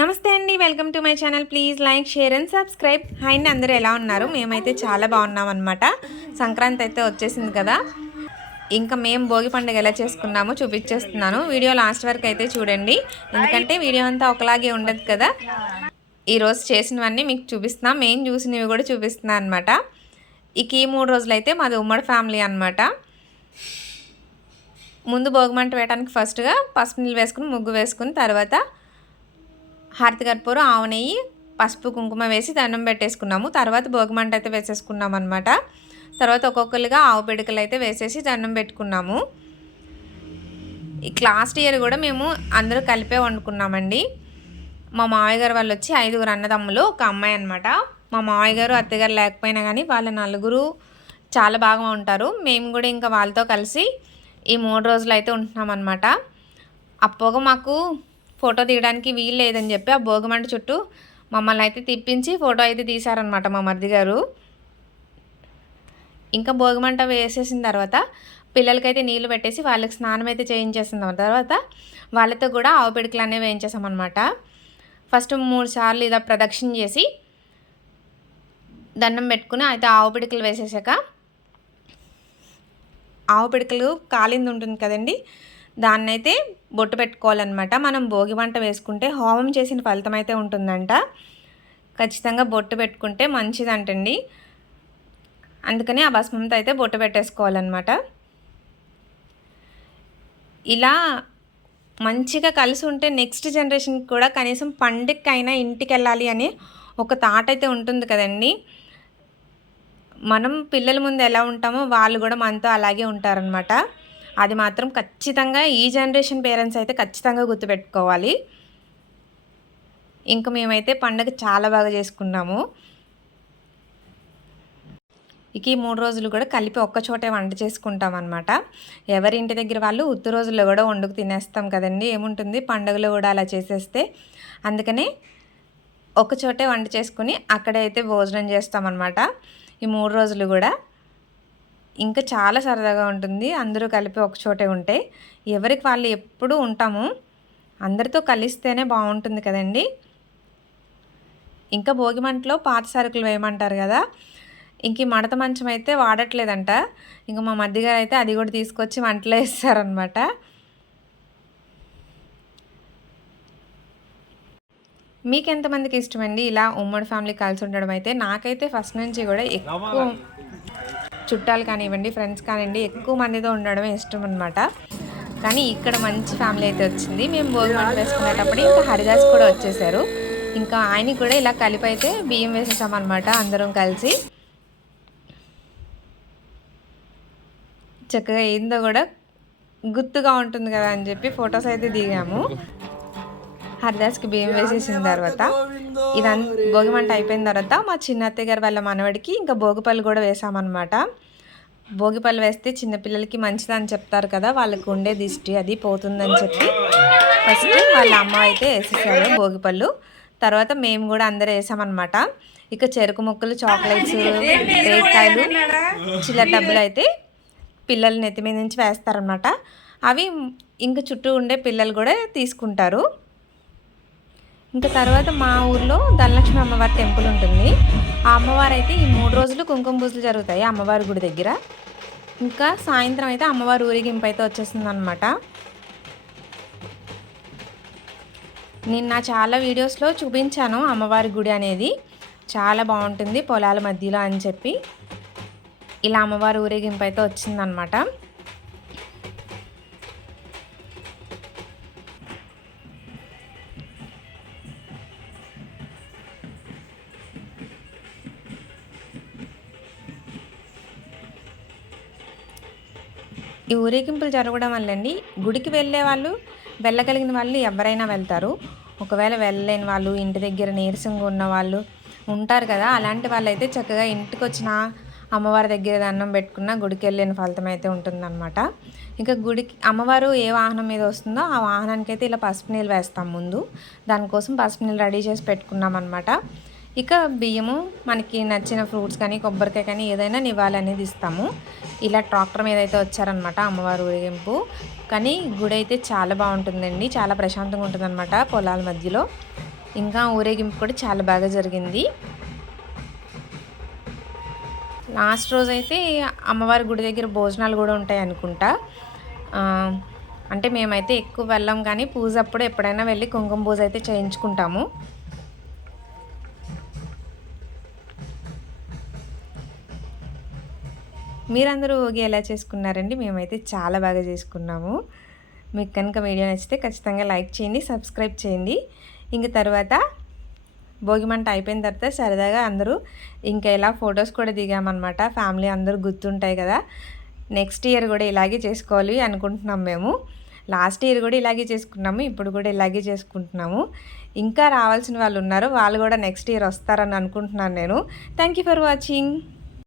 నమస్తే అండి welcome to my channel. Please like share and subscribe. Hi అండి అందరూ ఎలా ఉన్నారు? మేమైతే చాలా బాగున్నాం అనమాట సంక్రాంతి అయితే వచ్చేసింది కదా. ఇంకా మేము భోగి పండుగ ఎలా చేసుకున్నామో చూపించేస్తున్నాను. వీడియో లాస్ట్ వరకు అయితే చూడండి. ఎందుకంటే వీడియో అంతా ఒకలాగే ఉండదు కదా. ఈరోజు చేసినవన్నీ మీకు చూపిస్తున్నా. మేము చూసినవి కూడా చూపిస్తున్నా అనమాట ఇక ఈ మూడు రోజులైతే మాది ఉమ్మడి ఫ్యామిలీ అనమాట ముందు భోగిమంట వేయడానికి ఫస్ట్గా పసుపు నీళ్ళు వేసుకుని ముగ్గు వేసుకుని తర్వాత హారతి కర్పూరం ఆవు నెయ్యి పసుపు కుంకుమ వేసి దండం పెట్టేసుకున్నాము. తర్వాత భోగిమంట అయితే వేసేసుకున్నాం అనమాట తర్వాత ఒక్కొక్కరుగా ఆవు పిడకలు అయితే వేసేసి దండం పెట్టుకున్నాము. ఇక లాస్ట్ ఇయర్ కూడా మేము అందరూ కలిపే వండుకున్నామండి. మా మావయ్య గారు వాళ్ళు వచ్చి ఐదుగురు అన్నదమ్ములు ఒక అమ్మాయి అనమాట మా మావయ్య గారు అత్తగారు లేకపోయినా కానీ వాళ్ళ నలుగురు చాలా బాగా ఉంటారు. మేము కూడా ఇంకా వాళ్ళతో కలిసి ఈ మూడు రోజులు అయితే ఉంటున్నాం అనమాట అప్పగా మాకు ఫోటో తీయడానికి వీలు లేదని చెప్పి ఆ భోగమంట చుట్టూ మమ్మల్ని అయితే తిప్పించి ఫోటో అయితే తీశారనమాట మా మరిది గారు. ఇంకా భోగిమంట వేసేసిన తర్వాత పిల్లలకైతే నీళ్ళు పెట్టేసి వాళ్ళకి స్నానం అయితే చేయించేసిన తర్వాత వాళ్ళతో కూడా ఆవు పిడకలు అనేవి వేయించేసామన్నమాట. ఫస్ట్ మూడు సార్లు ఇలా ప్రదక్షిణ చేసి దండం పెట్టుకుని అయితే ఆవు పిడకలు వేసేసాక ఆవు పిడకలు కాలింది ఉంటుంది కదండి దాన్నైతే బొట్టు పెట్టుకోవాలన్నమాట. మనం భోగి వంట వేసుకుంటే హోమం చేసిన ఫలితం అయితే ఉంటుందంట. ఖచ్చితంగా బొట్టు పెట్టుకుంటే మంచిదంటండి. అందుకని ఆ భస్మంతో అయితే బొట్టు పెట్టేసుకోవాలన్నమాట. ఇలా మంచిగా కలిసి ఉంటే నెక్స్ట్ జనరేషన్కి కూడా కనీసం పండుగకైనా ఇంటికి వెళ్ళాలి అని ఒక థాట్ అయితే ఉంటుంది కదండి. మనం పిల్లల ముందు ఎలా ఉంటామో వాళ్ళు కూడా మనతో అలాగే ఉంటారనమాట అది మాత్రం ఖచ్చితంగా ఈ జనరేషన్ పేరెంట్స్ అయితే ఖచ్చితంగా గుర్తుపెట్టుకోవాలి. ఇంకా మేమైతే పండుగ చాలా బాగా చేసుకున్నాము. ఇక ఈ మూడు రోజులు కూడా కలిపి ఒక్క చోటే వంట చేసుకుంటాం అనమాట ఎవరి ఇంటి దగ్గర వాళ్ళు ఉత్తు రోజుల్లో కూడా వండుకు తినేస్తాం కదండి ఏముంటుంది? పండుగలో కూడా అలా చేసేస్తే. అందుకనే ఒక చోటే వంట చేసుకుని అక్కడే అయితే భోజనం చేస్తామన్నమాట ఈ మూడు రోజులు కూడా ఇంకా చాలా సరదాగా ఉంటుంది. అందరూ కలిపి ఒక చోటే ఉంటే. ఎవరికి వాళ్ళు ఎప్పుడూ ఉంటాము. అందరితో కలిస్తేనే బాగుంటుంది కదండి. ఇంకా భోగి మంటలో పాత సరుకులు వేయమంటారు కదా. ఇంక ఈ మడత మంచం అయితే వాడట్లేదంట. ఇంకా మా మధ్యగారు అయితే అది కూడా తీసుకొచ్చి మంటలో వేస్తారనమాట మీకు ఎంతమందికి ఇష్టమండి? ఇలా ఉమ్మడి ఫ్యామిలీ కలిసి ఉండడం అయితే నాకైతే ఫస్ట్ నుంచి కూడా ఎక్కువ చుట్టాలు కానివ్వండి ఫ్రెండ్స్ కానివ్వండి ఎక్కువ మందితో ఉండడమే ఇష్టం అనమాట కానీ ఇక్కడ మంచి ఫ్యామిలీ అయితే వచ్చింది. మేము భోగి వేసుకునేటప్పుడు ఇంకా హరిదాస్ కూడా వచ్చేసారు. ఇంకా ఆయనకి కూడా ఇలా కలిపి అయితే బియ్యం వేసేసామన్నమాట అందరం కలిసి. చక్కగా ఏందో కూడా గుర్తుగా ఉంటుంది కదా అని చెప్పి ఫొటోస్ అయితే దిగాము. హరిదాస్కి బియ్యం వేసేసిన తర్వాత ఇదంతా భోగిమంట అయిపోయిన తర్వాత మా చిన్న అత్తయ్య గారు వాళ్ళ మనవడికి ఇంకా భోగిపళ్ళు కూడా వేసామన్నమాట. భోగిపళ్ళు వేస్తే చిన్నపిల్లలకి మంచిదని చెప్తారు కదా వాళ్ళకి ఉండే దిష్టి అది పోతుందని చెప్పి ఫస్ట్ వాళ్ళ అమ్మ అయితే వేసేసారు భోగిపళ్ళు. తర్వాత మేము కూడా అందరూ వేసామన్నమాట. ఇక చెరుకు ముక్కలు చాక్లెట్స్ రేకాయలు చిల్లర డబ్బులు అయితే పిల్లల నెత్తి మీద నుంచి వేస్తారనమాట అవి ఇంకా చుట్టూ ఉండే పిల్లలు కూడా తీసుకుంటారు. ఇంకా తర్వాత మా ఊర్లో ధనలక్ష్మి అమ్మవారి టెంపుల్ ఉంటుంది. ఆ అమ్మవారు అయితే ఈ మూడు రోజులు కుంకుమ పూజలు జరుగుతాయి అమ్మవారి గుడి దగ్గర. ఇంకా సాయంత్రం అయితే అమ్మవారి ఊరేగింపు అయితే వచ్చేస్తుంది అనమాట నేను నా చాలా వీడియోస్లో చూపించాను అమ్మవారి గుడి అనేది. చాలా బాగుంటుంది పొలాల మధ్యలో అని చెప్పి. ఇలా అమ్మవారి ఊరేగింపు అయితే వచ్చిందనమాట ఈ ఊరేగింపులు జరగడం వల్లండి గుడికి వెళ్ళే వాళ్ళు వెళ్ళగలిగిన వాళ్ళు ఎవరైనా వెళ్తారు. ఒకవేళ వెళ్ళలేని వాళ్ళు ఇంటి దగ్గర నీరసంగా ఉన్న వాళ్ళు ఉంటారు కదా అలాంటి వాళ్ళు అయితే చక్కగా ఇంటికి వచ్చిన అమ్మవారి దగ్గర దండం పెట్టుకున్న గుడికి వెళ్ళిన ఫలితం అయితే ఉంటుందన్నమాట. ఇంకా గుడికి అమ్మవారు ఏ వాహనం మీద వస్తుందో ఆ వాహనానికి అయితే ఇలా పసుపు నీళ్ళు వేస్తాం ముందు. దానికోసం పసుపు నీళ్ళు రెడీ చేసి పెట్టుకున్నాం అనమాట ఇక బియ్యము మనకి నచ్చిన ఫ్రూట్స్ కానీ కొబ్బరికాయ కానీ ఏదైనా నివాళి అనేది ఇస్తాము. ఇలా ట్రాక్టర్ మీద అయితే వచ్చారనమాట అమ్మవారు ఊరేగింపు. కానీ గుడి అయితే చాలా బాగుంటుందండి. చాలా ప్రశాంతంగా ఉంటుందన్నమాట పొలాల మధ్యలో. ఇంకా ఊరేగింపు కూడా చాలా బాగా జరిగింది. లాస్ట్ రోజు అయితే అమ్మవారి గుడి దగ్గర భోజనాలు కూడా ఉంటాయి అనుకుంటా. అంటే మేమైతే ఎక్కువ వెళ్ళాం కానీ పూజ అప్పుడు ఎప్పుడైనా వెళ్ళి కుంకుమ పూజ అయితే చేయించుకుంటాము. మీరందరూ ఓగి ఎలా చేసుకున్నారండి? మేమైతే చాలా బాగా చేసుకున్నాము. మీకు కనుక వీడియో నచ్చితే ఖచ్చితంగా లైక్ చేయండి సబ్స్క్రైబ్ చేయండి. ఇంక తర్వాత భోగిమంట అయిపోయిన తర్వాత సరదాగా అందరూ ఇంకా ఇలా ఫొటోస్ కూడా దిగామన్నమాట. ఫ్యామిలీ అందరూ గుర్తుంటాయి కదా. నెక్స్ట్ ఇయర్ కూడా ఇలాగే చేసుకోవాలి అనుకుంటున్నాం మేము. లాస్ట్ ఇయర్ కూడా ఇలాగే చేసుకున్నాము ఇప్పుడు కూడా ఇలాగే చేసుకుంటున్నాము. ఇంకా రావాల్సిన వాళ్ళు ఉన్నారు వాళ్ళు కూడా నెక్స్ట్ ఇయర్ వస్తారని అనుకుంటున్నాను నేను. Thank you for watching.